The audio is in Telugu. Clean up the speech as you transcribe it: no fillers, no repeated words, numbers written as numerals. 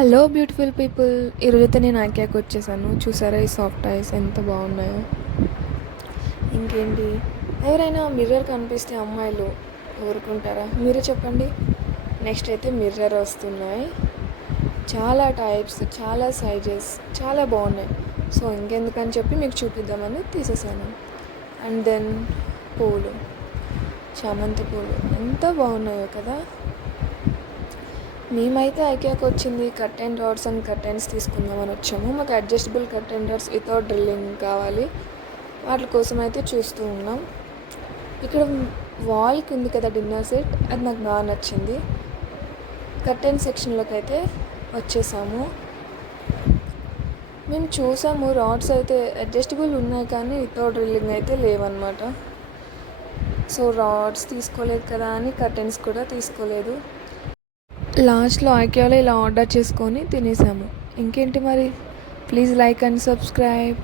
హలో బ్యూటిఫుల్ పీపుల్, ఈరోజైతే నేను ఐకియాకి వచ్చేసాను. చూసారా ఈ సాఫ్ట్ టాయ్స్ ఎంత బాగున్నాయో. ఇంకేంటి, ఎవరైనా మిర్రర్ కనిపిస్తే అమ్మాయిలు ఊరుకుంటారా? మీరే చెప్పండి. నెక్స్ట్ అయితే మిర్రర్ వస్తున్నాయి, చాలా టైప్స్, చాలా సైజెస్, చాలా బాగున్నాయి. సో ఇంకెందుకని చెప్పి మీకు చూపిద్దామని తీసేసాను. అండ్ దెన్ పూలు, చామంతి పూలు ఎంత బాగున్నాయో కదా. మేమైతే ఐకియాకి వచ్చింది కర్టెన్ రాడ్స్ అండ్ కర్టెన్స్ తీసుకుందామని వచ్చాము. మాకు adjustable curtain rods without drilling కావాలి. వాటి కోసం అయితే చూస్తూ ఉన్నాం. ఇక్కడ వాల్కి ఉంది కదా డిన్నర్ సెట్, అది నాకు బాగా నచ్చింది. కర్టెన్ సెక్షన్లోకి అయితే వచ్చేసాము. మేము చూసాము రాడ్స్ అయితే అడ్జస్టబుల్ ఉన్నాయి, కానీ వితౌట్ డ్రిల్లింగ్ అయితే లేవన్నమాట. సో రాడ్స్ తీసుకోలేదు కదా అని కర్టెన్స్ కూడా తీసుకోలేదు. లాస్ట్లో ఐకియాలో ఇలా ఆర్డర్ చేసుకొని తినేసాము. ఇంకేంటి మరి, ప్లీజ్ లైక్ అండ్ సబ్స్క్రైబ్.